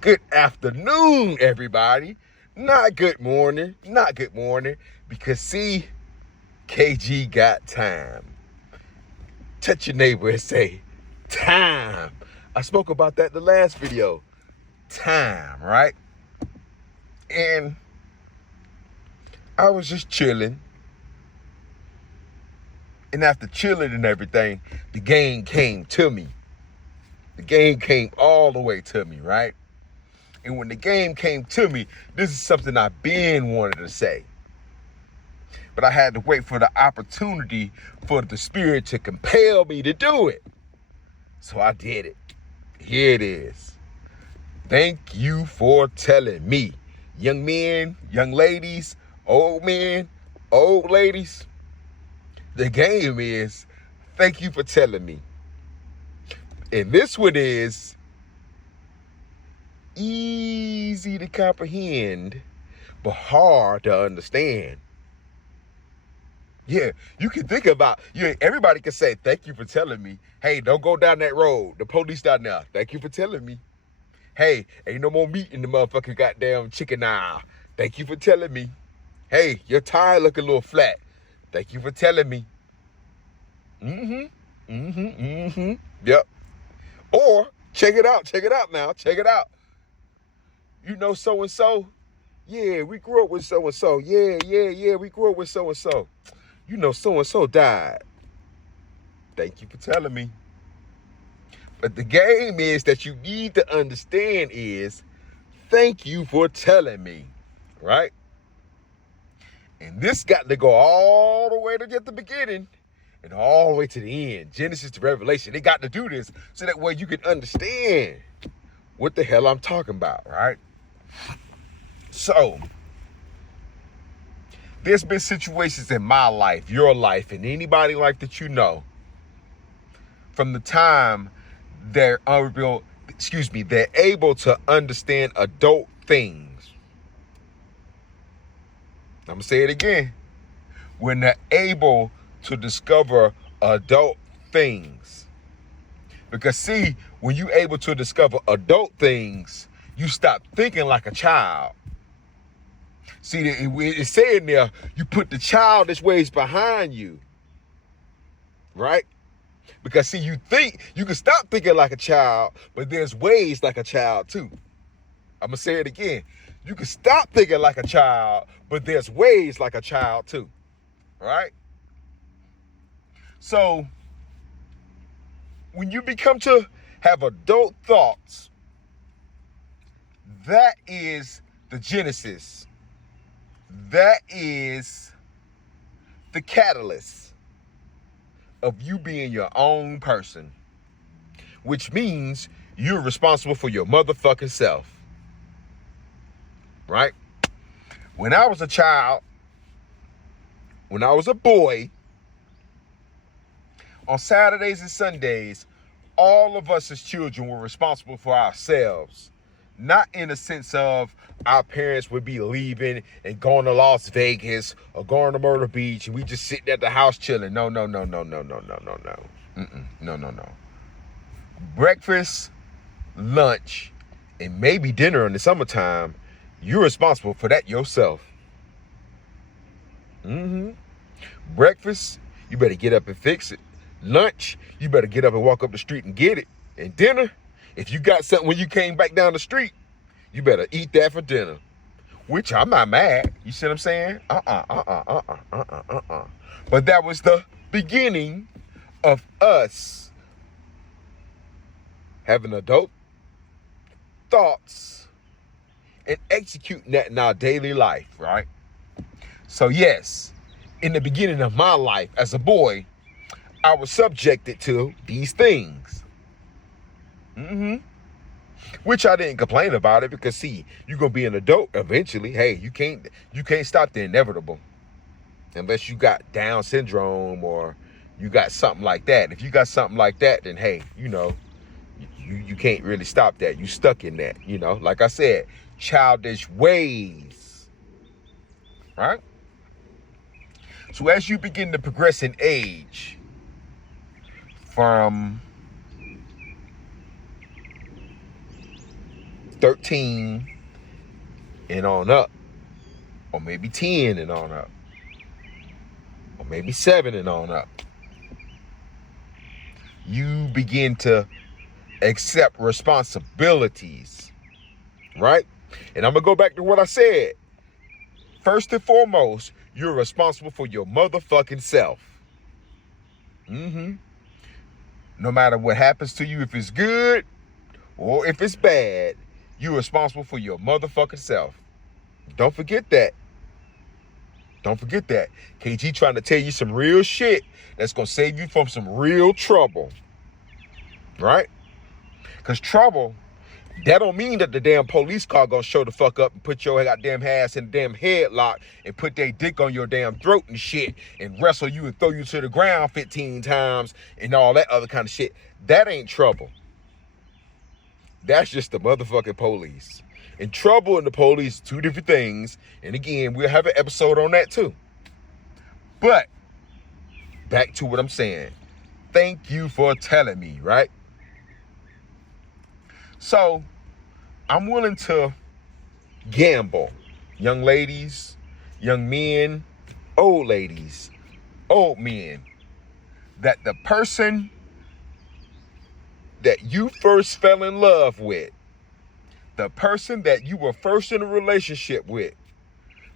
Good afternoon, everybody. Not good morning, because see, KG got time. Touch your neighbor and say, time. I spoke about that in the last video. Time, right? And I was just chilling. And after chilling and everything, the game came to me. The game came all the way to me, right? And when the game came to me, this is something I've been wanting to say. But I had to wait for the opportunity for the spirit to compel me to do it. So I did it. Here it is. Thank you for telling me. Young men, young ladies, old men, old ladies. The game is, thank you for telling me. And this one is easy to comprehend, but hard to understand. Yeah, you can think about, everybody can say, thank you for telling me. Hey, don't go down that road. The police down there. Thank you for telling me. Hey, ain't no more meat in the motherfucking goddamn chicken aisle. Thank you for telling me. Hey, your tire look a little flat. Thank you for telling me. Yep. Or, check it out now. Check it out. You know so-and-so? Yeah, we grew up with so-and-so. Yeah, we grew up with so-and-so. You know so-and-so died. Thank you for telling me. But the game is that you need to understand is, thank you for telling me, right? And this got to go all the way to get the beginning and all the way to the end. Genesis to Revelation. They got to do this so that way you can understand what the hell I'm talking about, right? So, there's been situations in my life, your life, and anybody like that you know, from the time they're able to understand adult things. I'm gonna say it again. When they're able to discover adult things. Because see, when you're able to discover adult things, you stop thinking like a child. See, it's saying there, you put the childish ways behind you, right? Because see, you think, you can stop thinking like a child, but there's ways like a child too. I'm gonna say it again. You can stop thinking like a child, but there's ways like a child too, right? So, when you become to have adult thoughts, that is the genesis. That is the catalyst of you being your own person, which means you're responsible for your motherfucking self, right? When I was a child, when I was a boy, on Saturdays and Sundays, all of us as children were responsible for ourselves. Not in a sense of our parents would be leaving and going to Las Vegas or going to Myrtle Beach and we just sitting at the house chilling. No. No. Breakfast, lunch, and maybe dinner in the summertime, you're responsible for that yourself. Breakfast, you better get up and fix it. Lunch, you better get up and walk up the street and get it. And dinner, if you got something when you came back down the street, you better eat that for dinner. Which I'm not mad. You see what I'm saying? But that was the beginning of us having adult thoughts and executing that in our daily life, right? So yes, in the beginning of my life as a boy, I was subjected to these things. Which I didn't complain about it because see, you're gonna be an adult eventually. Hey, you can't stop the inevitable. Unless you got Down syndrome or you got something like that. If you got something like that, then hey, you can't really stop that. You stuck in that, Like I said, childish ways. Right? So as you begin to progress in age, from 13 and on up, or maybe 10 and on up, or maybe 7 and on up, you begin to accept responsibilities, right? And I'm gonna go back to what I said. First and foremost, you're responsible for your motherfucking self. No matter what happens to you, if it's good or if it's bad, you're responsible for your motherfucking self. Don't forget that. Don't forget that. KG trying to tell you some real shit that's going to save you from some real trouble. Right? Because trouble, that don't mean that the damn police car going to show the fuck up and put your goddamn ass in the damn headlock and put their dick on your damn throat and shit and wrestle you and throw you to the ground 15 times and all that other kind of shit. That ain't trouble. That's just the motherfucking police. And trouble and the police, two different things. And again, we'll have an episode on that too. But back to what I'm saying. Thank you for telling me, right? So I'm willing to gamble. Young ladies, young men, old ladies, old men, that the person that you first fell in love with, the person that you were first in a relationship with,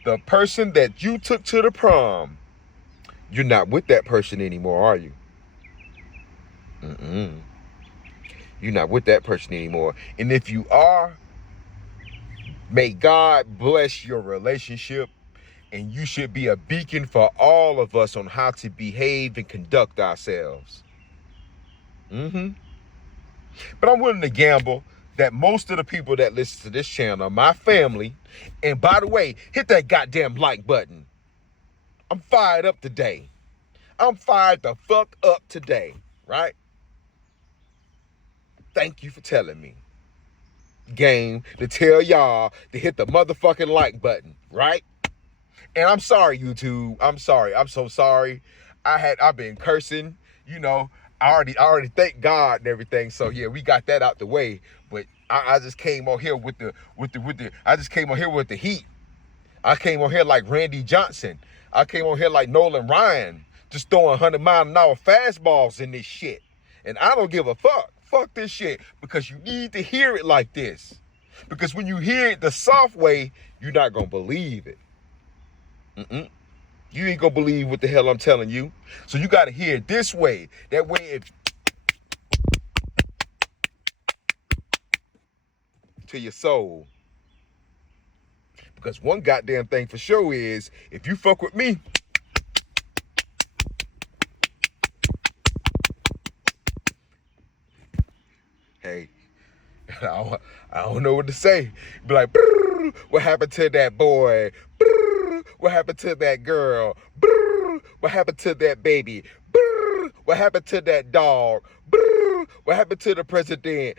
the person that you took to the prom, you're not with that person anymore, are you? You're not with that person anymore. And if you are, may God bless your relationship, and you should be a beacon for all of us on how to behave and conduct ourselves. But I'm willing to gamble that most of the people that listen to this channel are my family. And by the way, hit that goddamn like button. I'm fired up today. I'm fired the fuck up today, right? Thank you for telling me. Game to tell y'all to hit the motherfucking like button, right? And I'm sorry, YouTube. I'm sorry. I'm so sorry. I've been cursing, you know. I already thank God and everything. So yeah, we got that out the way. But I just came on here with the I just came on here with the heat. I came on here like Randy Johnson. I came on here like Nolan Ryan, just throwing 100-mile-an-hour fastballs in this shit. And I don't give a fuck. Fuck this shit, because you need to hear it like this. Because when you hear it the soft way, you're not gonna believe it. You ain't gonna believe what the hell I'm telling you. So you gotta hear it this way. That way it to your soul. Because one goddamn thing for sure is, if you fuck with me, hey, I don't know what to say. Be like, what happened to that boy? What happened to that girl? What happened to that baby? What happened to that dog? What happened to the president?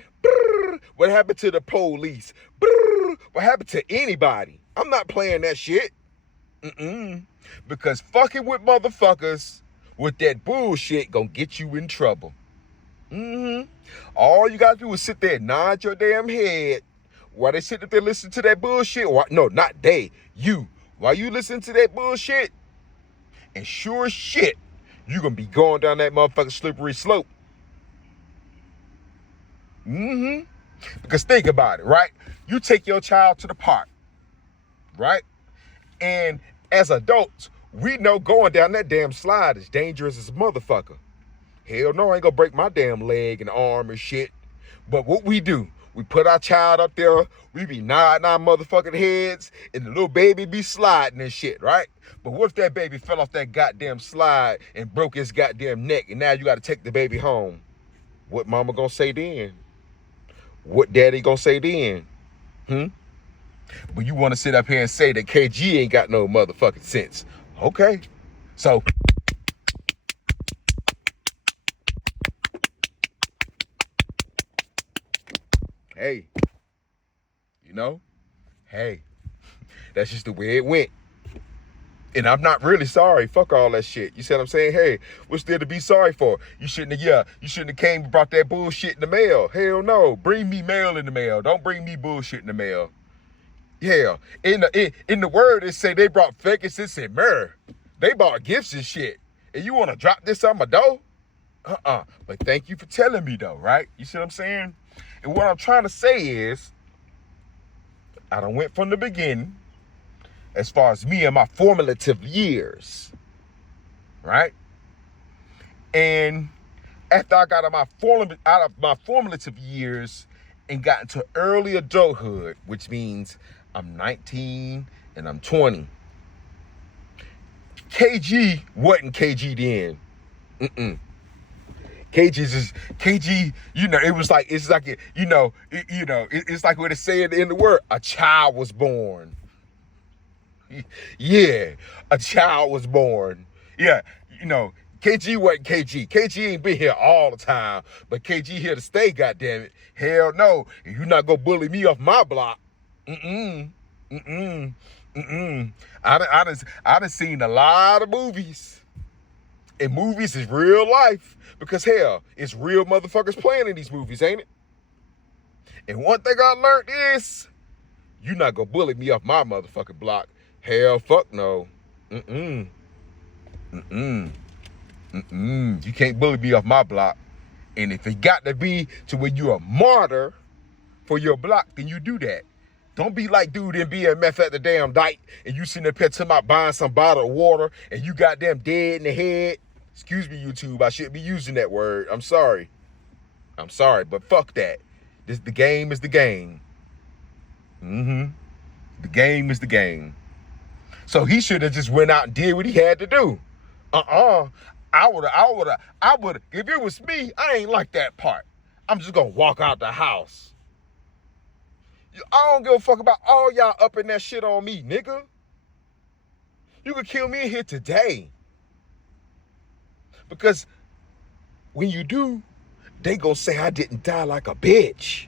What happened to the police? What happened to anybody? I'm not playing that shit. Because fucking with motherfuckers with that bullshit gonna get you in trouble. All you gotta do is sit there and nod your damn head while they sit there listening to that bullshit. No, not they, you. While you listen to that bullshit, and sure as shit, you're gonna be going down that motherfucking slippery slope. Because think about it, right? You take your child to the park, right? And as adults, we know going down that damn slide is dangerous as a motherfucker. Hell no, I ain't gonna break my damn leg and arm and shit. But what we do, we put our child up there, we be nodding our motherfucking heads, and the little baby be sliding and shit, right? But what if that baby fell off that goddamn slide and broke his goddamn neck, and now you gotta take the baby home? What mama gonna say then? What daddy gonna say then? But you wanna sit up here and say that KG ain't got no motherfucking sense. Okay. So hey, you know, hey, that's just the way it went. And I'm not really sorry. Fuck all that shit. You see what I'm saying? Hey, what's there to be sorry for? You shouldn't have came and brought that bullshit in the mail. Hell no. Bring me mail in the mail. Don't bring me bullshit in the mail. Hell, in the word it say they brought frankincense and myrrh. They bought gifts and shit. And you want to drop this on my door? But thank you for telling me though, right? You see what I'm saying? And what I'm trying to say is, I done went from the beginning, as far as me and my formative years, right? And after I got out of my formative years and got into early adulthood, which means I'm 19 and I'm 20. KG wasn't KG then. KG, it's like what it said in the word, a child was born. Yeah, a child was born. Yeah, KG wasn't KG. KG ain't been here all the time, but KG here to stay, goddammit. Hell no, you not gonna bully me off my block. I done seen a lot of movies. And movies is real life. Because hell, it's real motherfuckers playing in these movies, ain't it? And one thing I learned is, you not gonna bully me off my motherfucking block. Hell, fuck no. You can't bully me off my block. And if it got to be to where you're a martyr for your block, then you do that. Don't be like dude in BMF at the damn dike and you sitting there talking about buying some bottle of water and you goddamn dead in the head. Excuse me, YouTube, I shouldn't be using that word. I'm sorry, but fuck that. The game is the game. The game is the game. So he should have just went out and did what he had to do. I would, if it was me, I ain't like that part. I'm just gonna walk out the house. I don't give a fuck about all y'all up in that shit on me, nigga. You could kill me in here today. Because when you do, they gonna say I didn't die like a bitch.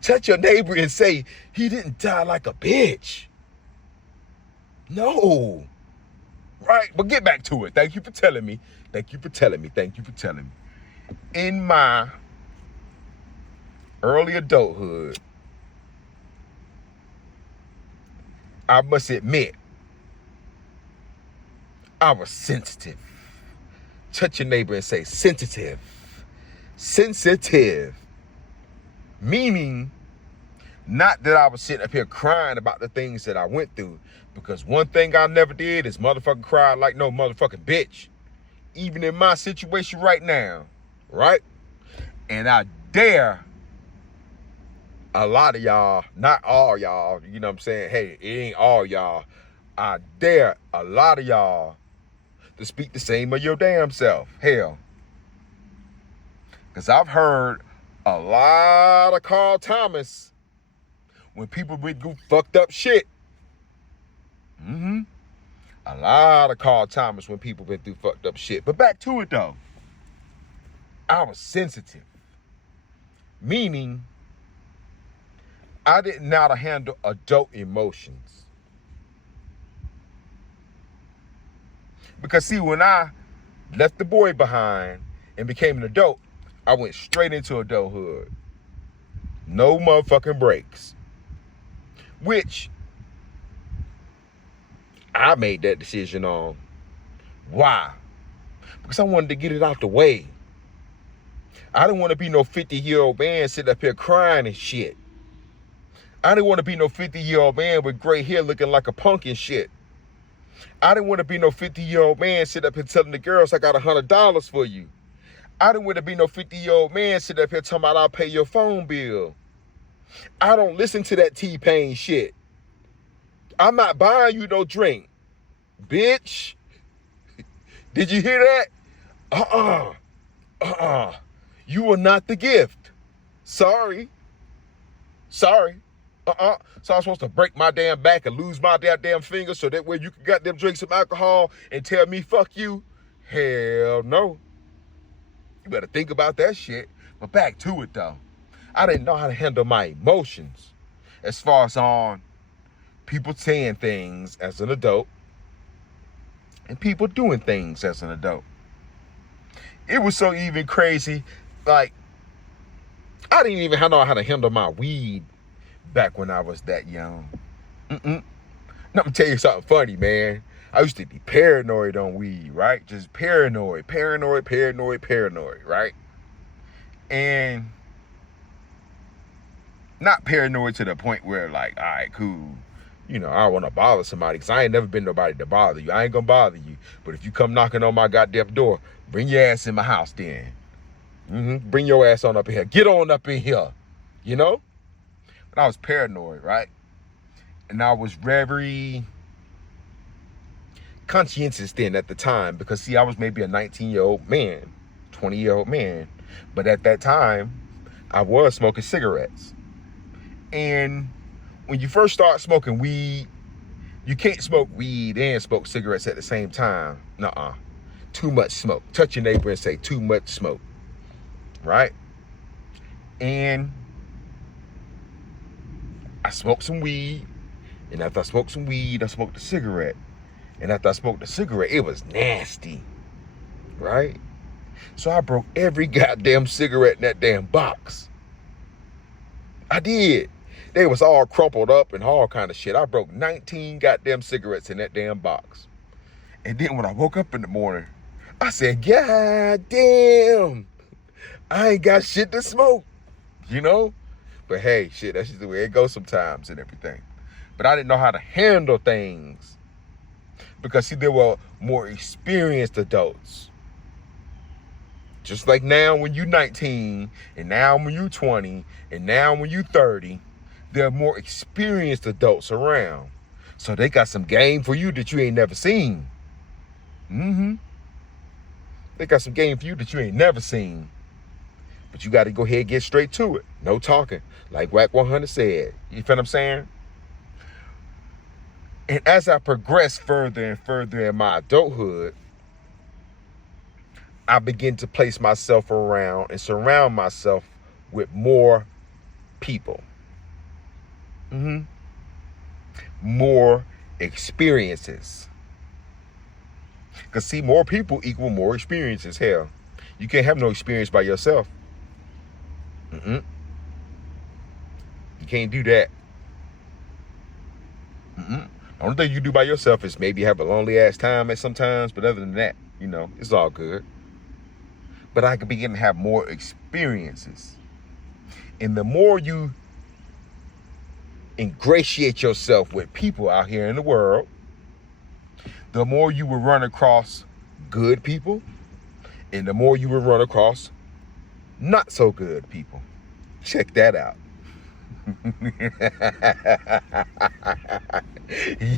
Touch your neighbor and say, he didn't die like a bitch. No. Right, but get back to it. Thank you for telling me. In my early adulthood, I must admit, I was sensitive. Touch your neighbor and say sensitive. Sensitive. Meaning, not that I was sitting up here crying about the things that I went through. Because one thing I never did is motherfucking cry like no motherfucking bitch. Even in my situation right now. Right? And I dare a lot of y'all, not all y'all, you know what I'm saying? Hey, it ain't all y'all. I dare a lot of y'all to speak the same of your damn self. Hell. Because I've heard a lot of Carl Thomas when people would do fucked up shit. A lot of Carl Thomas when people been through fucked up shit. But back to it though. I was sensitive. Meaning, I didn't know how to handle adult emotions. Because see, when I left the boy behind and became an adult, I went straight into adulthood. No motherfucking breaks. Which I made that decision on. Why? Because I wanted to get it out the way. I didn't want to be no 50-year-old man sitting up here crying and shit. I didn't want to be no 50-year-old man with gray hair looking like a punk and shit. I didn't want to be no 50-year-old man sitting up here telling the girls I got $100 for you. I didn't want to be no 50-year-old man sitting up here talking about I'll pay your phone bill. I don't listen to that T-Pain shit. I'm not buying you no drink. Bitch. Did you hear that? You are not the gift. Sorry. So I'm supposed to break my damn back and lose my damn finger so that way you can goddamn drink some alcohol and tell me fuck you? Hell no. You better think about that shit. But back to it though. I didn't know how to handle my emotions as far as on people saying things as an adult. and people doing things as an adult. It was so even crazy, like, I didn't even know how to handle my weed back when I was that young. Now, I'm gonna tell you something funny, man. I used to be paranoid on weed, right? Just paranoid, right? And not paranoid to the point where, like, all right, cool, I don't want to bother somebody, because I ain't never been nobody to bother you. I ain't gonna bother you. But if you come knocking on my goddamn door, bring your ass in my house then. Bring your ass on up in here. Get on up in here. But I was paranoid, right? And I was very conscientious then at the time, because, see, I was maybe a 19-year-old man, 20-year-old man. But at that time, I was smoking cigarettes. And when you first start smoking weed, you can't smoke weed and smoke cigarettes at the same time. Nuh-uh. Too much smoke. Touch your neighbor and say, too much smoke. Right? And I smoked some weed. And after I smoked some weed, I smoked a cigarette. And after I smoked the cigarette, it was nasty. Right? So I broke every goddamn cigarette in that damn box. I did. They was all crumpled up and all kind of shit. I broke 19 goddamn cigarettes in that damn box. And then when I woke up in the morning, I said, God damn, I ain't got shit to smoke, But hey, shit, that's just the way it goes sometimes and everything. But I didn't know how to handle things. Because, see, there were more experienced adults. Just like now when you're 19, and now when you're 20, and now when you're 30, there are more experienced adults around. So they got some game for you that you ain't never seen. They got some game for you that you ain't never seen. But you got to go ahead and get straight to it. No talking. Like Wack 100 said. You feel what I'm saying? And as I progress further and further in my adulthood, I begin to place myself around and surround myself with more people. More experiences. Because, see, more people equal more experiences. Hell, you can't have no experience by yourself. You can't do that. The only thing you do by yourself is maybe have a lonely ass time at sometimes, but other than that, it's all good. But I can begin to have more experiences. And the more you ingratiate yourself with people out here in the world, the more you will run across good people, and the more you will run across not so good people. Check that out.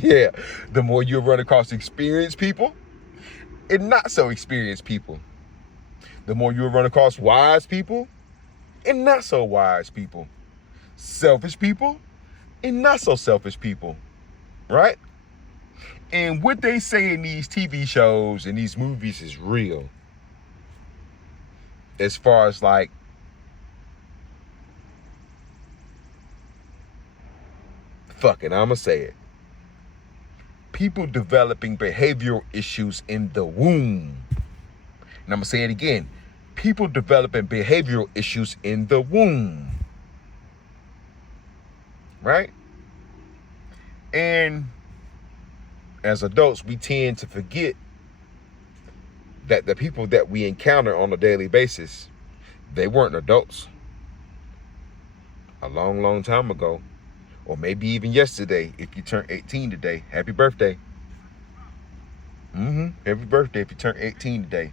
Yeah, the more you run across experienced people and not so experienced people. The more you run across wise people and not so wise people. Selfish people and not so selfish people. Right? And what they say in these TV shows and these movies is real. As far as, like, fuck it, I'ma say it. People developing behavioral issues in the womb. And I'm gonna say it again. People developing behavioral issues in the womb. Right? And as adults, we tend to forget that the people that we encounter on a daily basis, they weren't adults. A long, long time ago. Or maybe even yesterday, if you turn 18 today. Happy birthday. Happy birthday if you turn 18 today.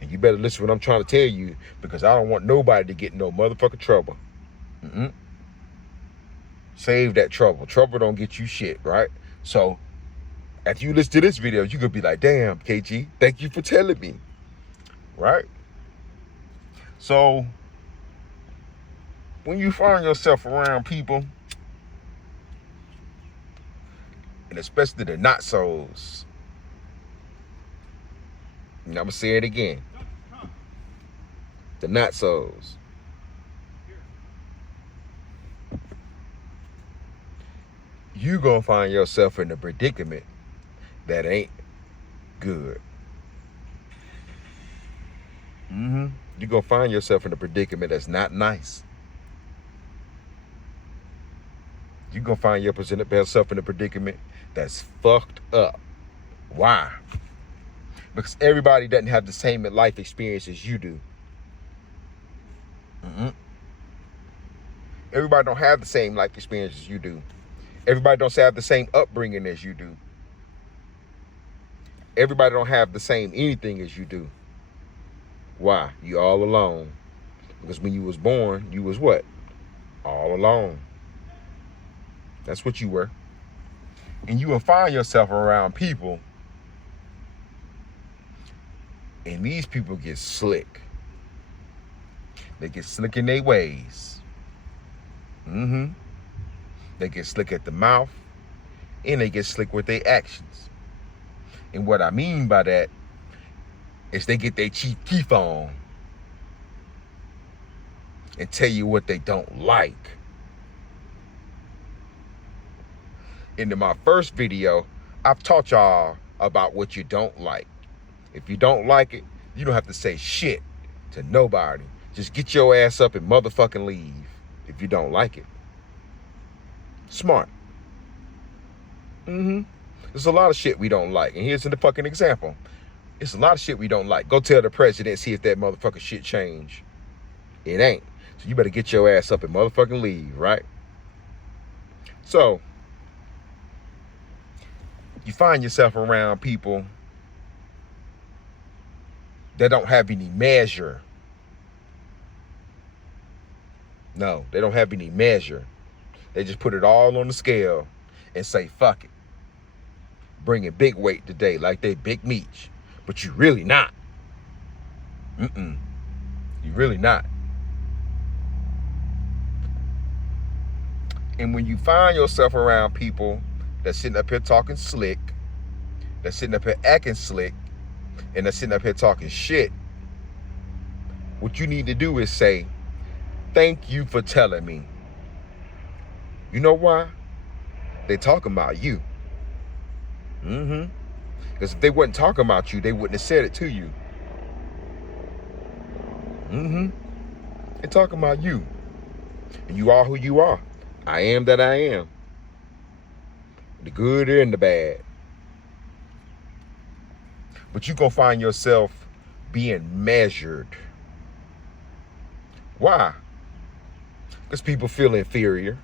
And you better listen to what I'm trying to tell you, because I don't want nobody to get in no motherfucking trouble. Save that trouble. Trouble don't get you shit, right? So, after you listen to this video, you could be like, damn, KG, thank you for telling me. Right? So, when you find yourself around people, and especially the not-sos, and I'm going to say it again, the not-sos, you going to find yourself in a predicament that ain't Good. You're going to find yourself in a predicament that's not nice. You're going to find yourself in a predicament that's fucked up. Why? Because everybody doesn't have the same life experience as you do. Everybody don't have the same life experience as you do. Everybody don't have the same upbringing as you do. Everybody don't have the same anything as you do. Why? You all alone. Because when you was born, you was what? All alone. That's what you were. And you will find yourself around people, and these people get slick. They get slick in their ways. They get slick at the mouth, and they get slick with their actions. And what I mean by that is they get their chief teeth on and tell you what they don't like. In my first video, I've taught y'all about what you don't like. If you don't like it, you don't have to say shit to nobody. Just get your ass up and motherfucking leave if you don't like it. Smart. There's a lot of shit we don't like. And here's the fucking example. It's a lot of shit we don't like. Go tell the president, see if that motherfucking shit change. It ain't. So you better get your ass up and motherfucking leave, right? So, you find yourself around people that don't have any measure. No, they don't have any measure. They just put it all on the scale and say, fuck it. Bringing big weight today like they big meat. But you really not. You really not. And when you find yourself around people that's sitting up here talking slick, that's sitting up here acting slick, and that's sitting up here talking shit, what you need to do is say, thank you for telling me. You know why? They talking about you. Because if they wasn't talking about you, they wouldn't have said it to you. They're talking about you. And you are who you are. I am that I am. The good and the bad. But you're going to find yourself being measured. Why? Because people feel inferior.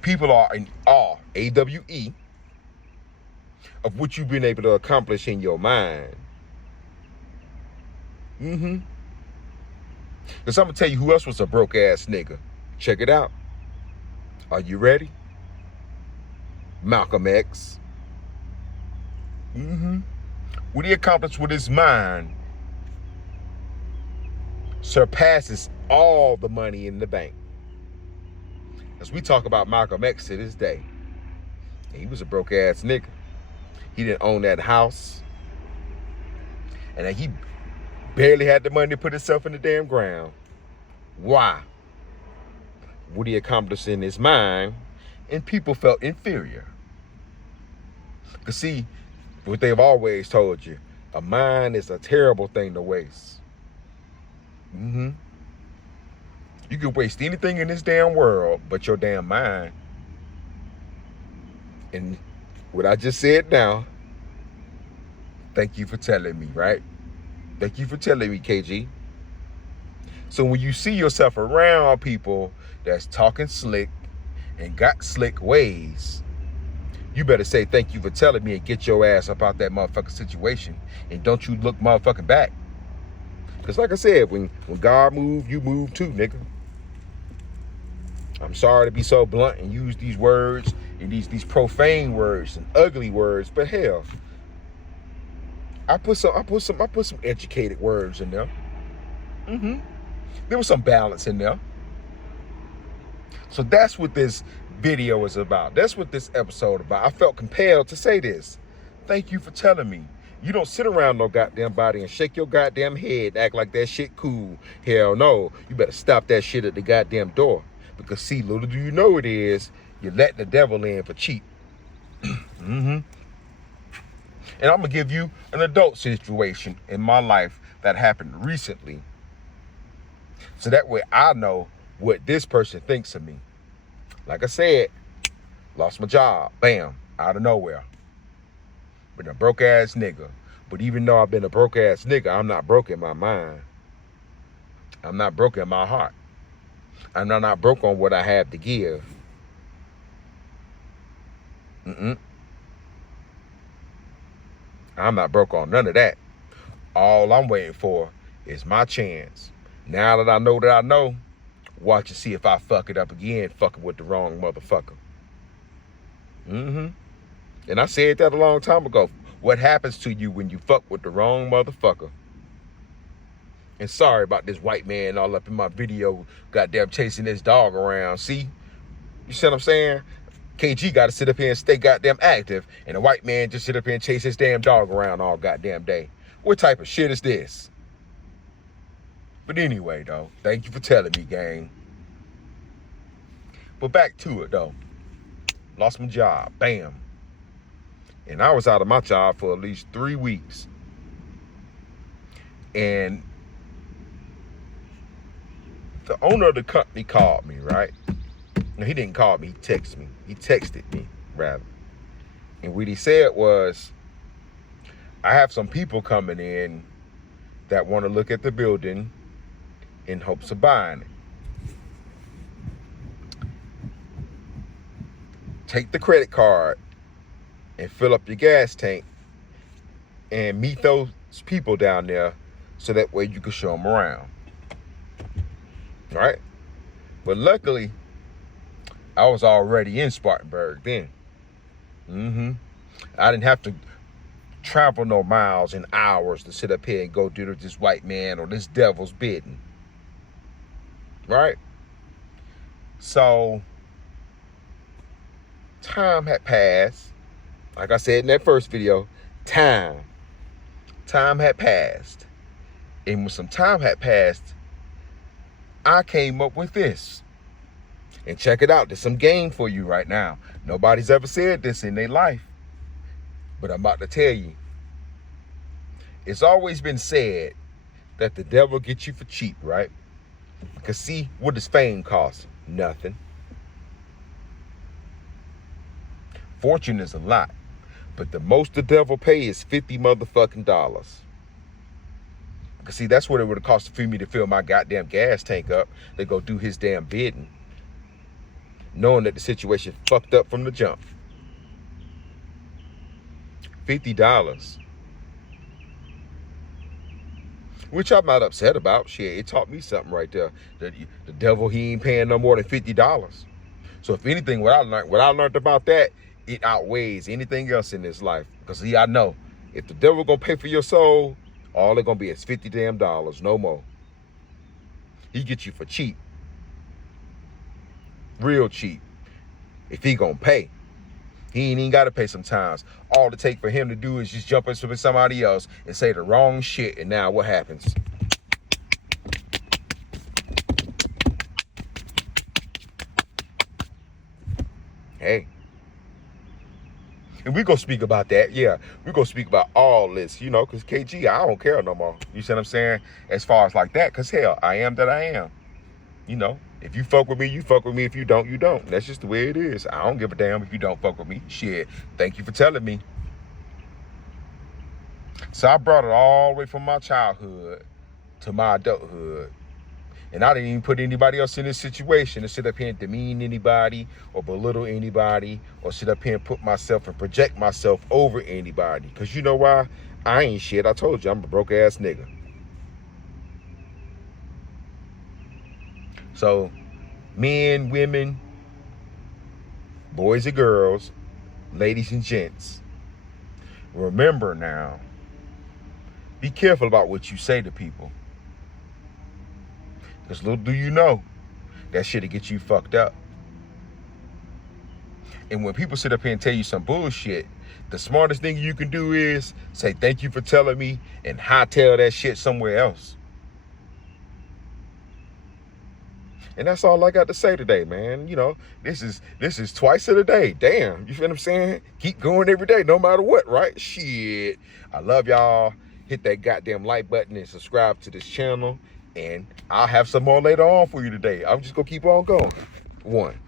People are in awe, A-W-E, of what you've been able to accomplish in your mind. Because I'm going to tell you who else was a broke ass nigga. Check it out. Are you ready? Malcolm X. What he accomplished with his mind surpasses all the money in the bank. As we talk about Malcolm X to this day, he was a broke ass nigga. He didn't own that house. And he barely had the money to put himself in the damn ground. Why? What he accomplished in his mind, and people felt inferior. Because see, what they've always told you, a mind is a terrible thing to waste. You can waste anything in this damn world but your damn mind. And what I just said now, thank you for telling me, right? Thank you for telling me, KG. So when you see yourself around people that's talking slick and got slick ways, you better say thank you for telling me and get your ass up out that motherfucking situation. And don't you look motherfucking back. Because like I said, when God move, you move too, nigga. I'm sorry to be so blunt and use these words and these profane words and ugly words, but hell, I put some educated words in there. There was some balance in there. So that's what this video is about. That's what this episode about. I felt compelled to say this. Thank you for telling me. You don't sit around no goddamn body and shake your goddamn head and act like that shit cool. Hell no. You better stop that shit at the goddamn door. Because see, little do you know it is, you let the devil in for cheap. And I'm going to give you an adult situation in my life that happened recently. So that way I know what this person thinks of me. Like I said, lost my job. Bam. Out of nowhere. Been a broke ass nigga. But even though I've been a broke ass nigga, I'm not broke in my mind. I'm not broke in my heart. I'm not broke on what I have to give. I'm not broke on none of that. All I'm waiting for is my chance. Now that I know, watch and see if I fuck it up again, fucking with the wrong motherfucker. And I said that a long time ago. What happens to you when you fuck with the wrong motherfucker? And sorry about this white man all up in my video, goddamn chasing this dog around. See? You see what I'm saying? KG got to sit up here and stay goddamn active, and the white man just sit up here and chase his damn dog around all goddamn day. What type of shit is this? But anyway, though, thank you for telling me, gang. But back to it, though. Lost my job. Bam. And I was out of my job for at least 3 weeks. And the owner of the company called me, right? No, he didn't call me. He texted me. He texted me, rather. And what he said was, I have some people coming in that want to look at the building in hopes of buying it. Take the credit card and fill up your gas tank and meet those people down there so that way you can show them around. All right? But luckily, I was already in Spartanburg then. I didn't have to travel no miles and hours to sit up here and go do this white man or this devil's bidding. Right? So, time had passed. Like I said in that first video, time had passed. And when some time had passed, I came up with this. And check it out. There's some game for you right now. Nobody's ever said this in their life. But I'm about to tell you. It's always been said that the devil gets you for cheap, right? Because see, what does fame cost? Nothing. Fortune is a lot. But the most the devil pay is $50 motherfucking dollars. Because see, that's what it would have cost for me to fill my goddamn gas tank up to go do his damn bidding. Knowing that the situation fucked up from the jump. $50. Which I'm not upset about. Shit, it taught me something right there. That the devil, he ain't paying no more than $50. So if anything, what I learned about that, it outweighs anything else in this life. Because see, I know, if the devil gonna pay for your soul, all it gonna be is $50 damn, no more. He get you for cheap. Real cheap. If he gonna pay. He ain't even gotta pay sometimes. All it take for him to do is just jump into somebody else and say the wrong shit, and now what happens? Hey. And we gonna speak about that, yeah. We gonna speak about all this, you know, because KG, I don't care no more. You see what I'm saying? As far as like that, because hell, I am that I am. You know, if you fuck with me, you fuck with me. If you don't, you don't. That's just the way it is. I don't give a damn if you don't fuck with me. Shit, thank you for telling me. So I brought it all the way from my childhood to my adulthood. And I didn't even put anybody else in this situation to sit up here and demean anybody or belittle anybody or sit up here and put myself and project myself over anybody. Because you know why? I ain't shit. I told you I'm a broke ass nigga. So, men, women, boys and girls, ladies and gents, remember now, be careful about what you say to people. Because little do you know, that shit'll get you fucked up. And when people sit up here and tell you some bullshit, the smartest thing you can do is say, thank you for telling me, and hightail that shit somewhere else. And that's all I got to say today, man. You know, this is twice a day. Damn, you feel what I'm saying? Keep going every day, no matter what, right? Shit. I love y'all. Hit that goddamn like button and subscribe to this channel. And I'll have some more later on for you today. I'm just gonna keep on going. 1.